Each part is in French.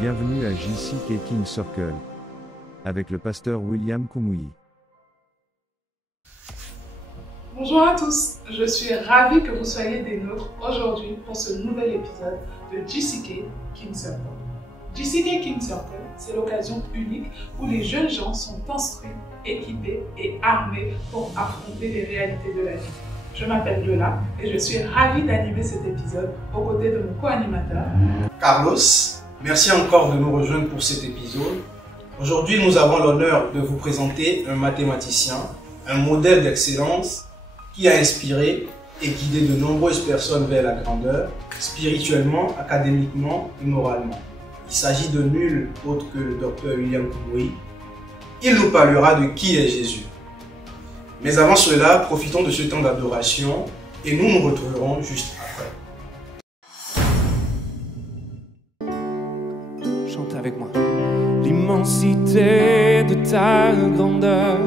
Bienvenue à JCK King Circle, avec le pasteur William Kumuyi. Bonjour à tous, je suis ravie que vous soyez des nôtres aujourd'hui pour ce nouvel épisode de JCK King Circle. JCK King Circle, c'est l'occasion unique où les jeunes gens sont instruits, équipés et armés pour affronter les réalités de la vie. Je m'appelle Lola et je suis ravie d'animer cet épisode aux côtés de mon co-animateur Carlos. Merci encore de nous rejoindre pour cet épisode. Aujourd'hui, nous avons l'honneur de vous présenter un mathématicien, un modèle d'excellence qui a inspiré et guidé de nombreuses personnes vers la grandeur, spirituellement, académiquement et moralement. Il s'agit de nul autre que le docteur William Kumuyi. Il nous parlera de qui est Jésus. Mais avant cela, profitons de ce temps d'adoration et nous nous retrouverons juste après. Chante avec moi. L'immensité de ta grandeur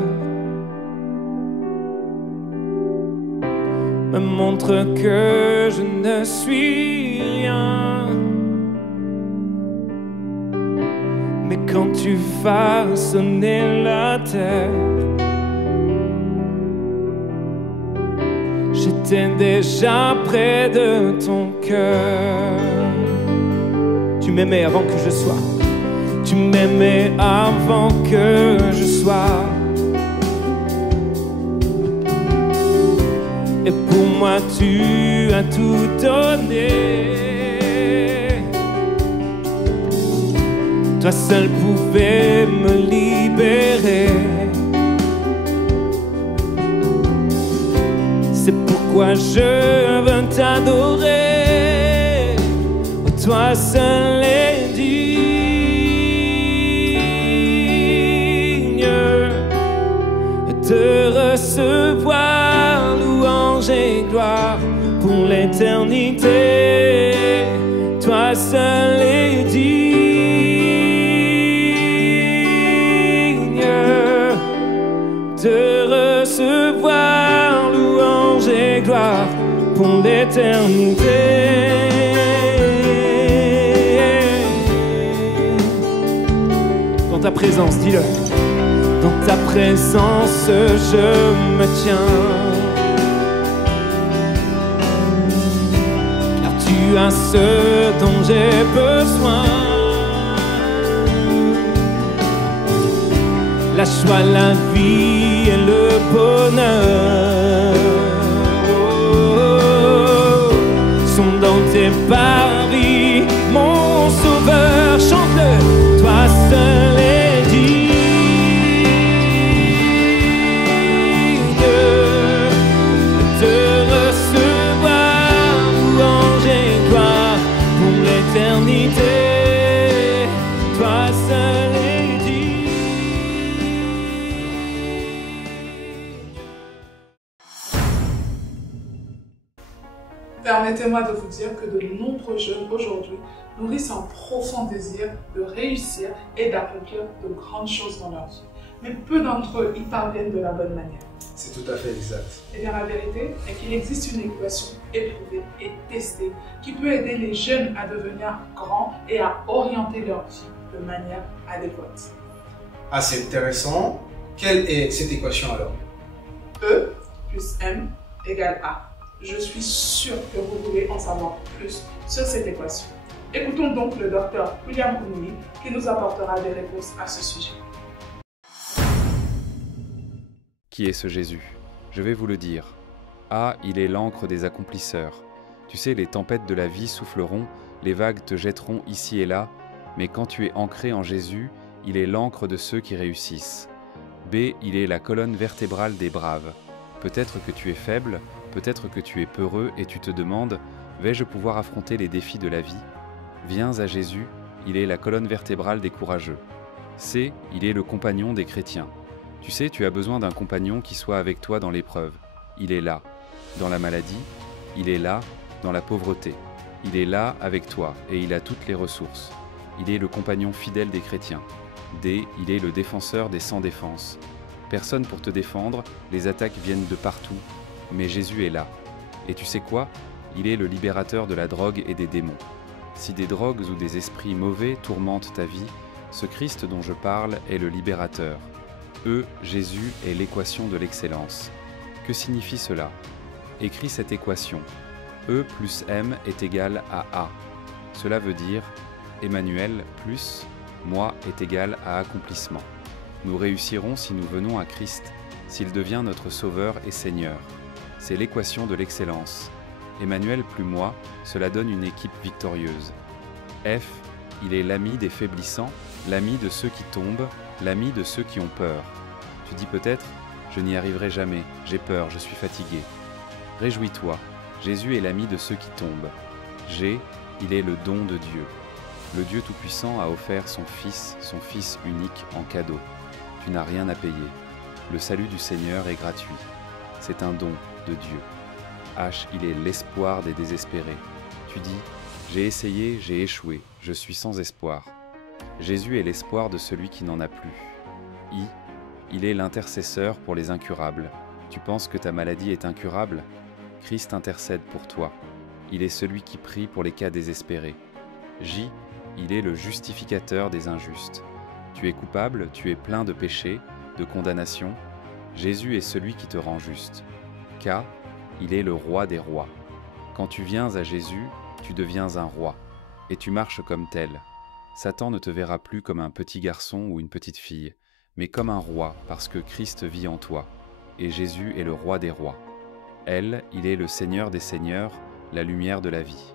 me montre que je ne suis rien. Mais quand tu façonnais la terre, j'étais déjà près de ton cœur. Tu m'aimais avant que je sois. Tu m'aimais avant que je sois. Et pour moi tu as tout donné. Toi seul pouvais me libérer. C'est pourquoi je veux t'adorer. Oh, toi seul est digne de recevoir louange et gloire pour l'éternité. Toi seul est digne de recevoir louange et gloire pour l'éternité. Dans ta présence, dis-le. Dans ta présence, je me tiens. Car tu as ce dont j'ai besoin. La joie, la vie et le bonheur sont dans tes paris, mon sauveur. Chante-le, toi seul est digne de recevoir louange et gloire pour l'éternité. Toi seul est Permettez-moi de vous dire que de nombreux jeunes aujourd'hui nourrissent un profond désir de réussir et d'accomplir de grandes choses dans leur vie. Mais peu d'entre eux y parviennent de la bonne manière. C'est tout à fait exact. Et bien la vérité est qu'il existe une équation éprouvée et testée qui peut aider les jeunes à devenir grands et à orienter leur vie de manière adéquate. Ah, c'est intéressant. Quelle est cette équation alors? E plus M égale A. Je suis sûre que vous voulez en savoir plus sur cette équation. Écoutons donc le docteur William Kumuyi qui nous apportera des réponses à ce sujet. Qui est ce Jésus? Je vais vous le dire. A, il est l'encre des accomplisseurs. Tu sais, les tempêtes de la vie souffleront, les vagues te jetteront ici et là, mais quand tu es ancré en Jésus, il est l'encre de ceux qui réussissent. B, il est la colonne vertébrale des braves. Peut-être que tu es faible, peut-être que tu es peureux et tu te demandes « Vais-je pouvoir affronter les défis de la vie ?» Viens à Jésus, il est la colonne vertébrale des courageux. C, il est le compagnon des chrétiens. Tu sais, tu as besoin d'un compagnon qui soit avec toi dans l'épreuve. Il est là. Dans la maladie, il est là. Dans la pauvreté, il est là avec toi et il a toutes les ressources. Il est le compagnon fidèle des chrétiens. D, il est le défenseur des sans défense. Personne pour te défendre, les attaques viennent de partout, mais Jésus est là. Et tu sais quoi? Il est le libérateur de la drogue et des démons. Si des drogues ou des esprits mauvais tourmentent ta vie, ce Christ dont je parle est le libérateur. Jésus est l'équation de l'excellence. Que signifie cela? Écris cette équation. E plus M est égal à A. Cela veut dire Emmanuel plus moi est égal à accomplissement. Nous réussirons si nous venons à Christ, s'il devient notre Sauveur et Seigneur. C'est l'équation de l'excellence. Emmanuel plus moi, cela donne une équipe victorieuse. F, il est l'ami des faiblissants, l'ami de ceux qui tombent, l'ami de ceux qui ont peur. Tu dis peut-être, je n'y arriverai jamais, j'ai peur, je suis fatigué. Réjouis-toi, Jésus est l'ami de ceux qui tombent. G, il est le don de Dieu. Le Dieu Tout-Puissant a offert son Fils unique en cadeau. Tu n'as rien à payer. Le salut du Seigneur est gratuit. C'est un don de Dieu. H, il est l'espoir des désespérés. Tu dis, j'ai essayé, j'ai échoué, je suis sans espoir. Jésus est l'espoir de celui qui n'en a plus. I, il est l'intercesseur pour les incurables. Tu penses que ta maladie est incurable? Christ intercède pour toi. Il est celui qui prie pour les cas désespérés. J, il est le justificateur des injustes. Tu es coupable, tu es plein de péché, de condamnation. Jésus est celui qui te rend juste. K, il est le roi des rois. Quand tu viens à Jésus, tu deviens un roi, et tu marches comme tel. Satan ne te verra plus comme un petit garçon ou une petite fille, mais comme un roi parce que Christ vit en toi, et Jésus est le roi des rois. L, il est le Seigneur des seigneurs, la lumière de la vie.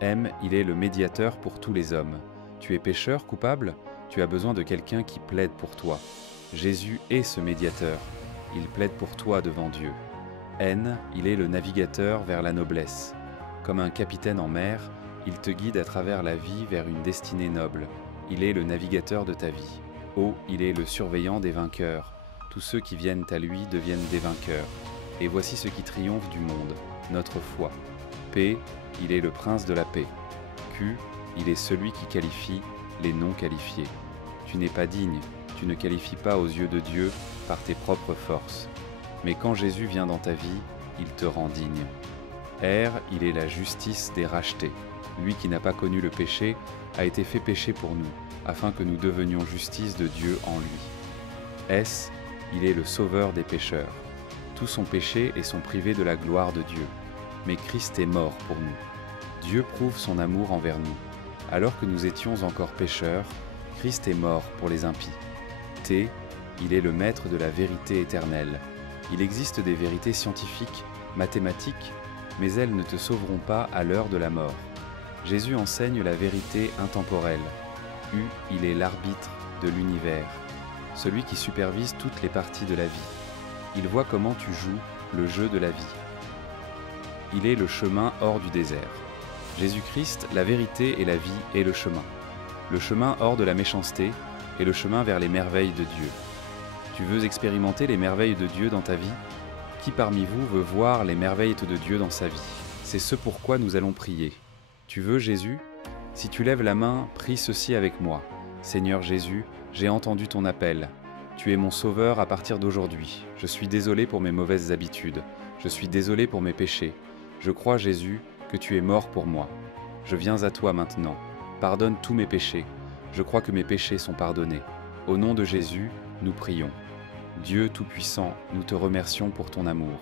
M, il est le médiateur pour tous les hommes. Tu es pécheur, coupable? Tu as besoin de quelqu'un qui plaide pour toi. Jésus est ce médiateur. Il plaide pour toi devant Dieu. N, il est le navigateur vers la noblesse. Comme un capitaine en mer, il te guide à travers la vie vers une destinée noble. Il est le navigateur de ta vie. O, il est le surveillant des vainqueurs. Tous ceux qui viennent à lui deviennent des vainqueurs. Et voici ce qui triomphe du monde, notre foi. P, il est le prince de la paix. Q, il est celui qui qualifie les non qualifiés. Tu n'es pas digne, tu ne qualifies pas aux yeux de Dieu par tes propres forces. Mais quand Jésus vient dans ta vie, il te rend digne. R, il est la justice des rachetés. Lui qui n'a pas connu le péché a été fait péché pour nous, afin que nous devenions justice de Dieu en lui. S, il est le sauveur des pécheurs. Tous sont péchés et sont privés de la gloire de Dieu. Mais Christ est mort pour nous. Dieu prouve son amour envers nous. Alors que nous étions encore pécheurs, Christ est mort pour les impies. T, il est le maître de la vérité éternelle. Il existe des vérités scientifiques, mathématiques, mais elles ne te sauveront pas à l'heure de la mort. Jésus enseigne la vérité intemporelle. U, il est l'arbitre de l'univers, celui qui supervise toutes les parties de la vie. Il voit comment tu joues le jeu de la vie. Il est le chemin hors du désert. Jésus-Christ, la vérité et la vie est le chemin. Le chemin hors de la méchanceté et le chemin vers les merveilles de Dieu. Tu veux expérimenter les merveilles de Dieu dans ta vie? Qui parmi vous veut voir les merveilles de Dieu dans sa vie? C'est ce pourquoi nous allons prier. Tu veux Jésus? Si tu lèves la main, prie ceci avec moi. Seigneur Jésus, j'ai entendu ton appel. Tu es mon sauveur à partir d'aujourd'hui. Je suis désolé pour mes mauvaises habitudes. Je suis désolé pour mes péchés. Je crois, Jésus, que tu es mort pour moi. Je viens à toi maintenant. Pardonne tous mes péchés. Je crois que mes péchés sont pardonnés. Au nom de Jésus, nous prions. Dieu Tout-Puissant, nous te remercions pour ton amour.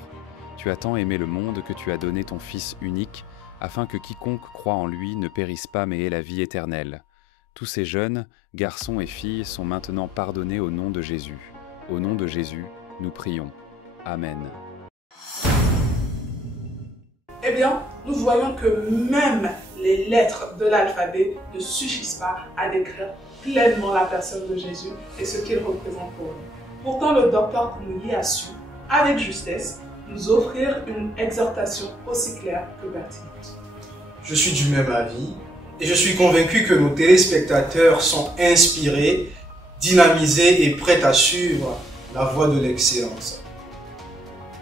Tu as tant aimé le monde que tu as donné ton Fils unique, afin que quiconque croit en lui ne périsse pas mais ait la vie éternelle. Tous ces jeunes, garçons et filles, sont maintenant pardonnés au nom de Jésus. Au nom de Jésus, nous prions. Amen. Eh bien, nous voyons que même les lettres de l'alphabet ne suffisent pas à décrire pleinement la personne de Jésus et ce qu'il représente pour nous. Pourtant, le docteur Kounouyi a su, avec justesse, nous offrir une exhortation aussi claire que pertinente. Je suis du même avis et je suis convaincu que nos téléspectateurs sont inspirés, dynamisés et prêts à suivre la voie de l'excellence.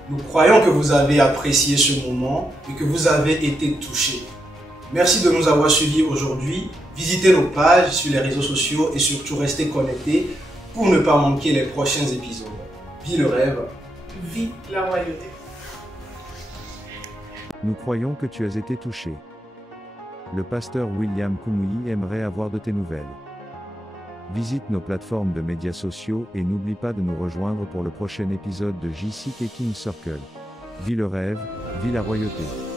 Nous croyons que vous avez apprécié ce moment et que vous avez été touchés. Merci de nous avoir suivis aujourd'hui. Visitez nos pages sur les réseaux sociaux et surtout restez connectés pour ne pas manquer les prochains épisodes. Vis le rêve. Vis la royauté. Nous croyons que tu as été touché. le pasteur William Kumuyi aimerait avoir de tes nouvelles. Visite nos plateformes de médias sociaux et n'oublie pas de nous rejoindre pour le prochain épisode de JCK King Circle. Vis le rêve, vis la royauté.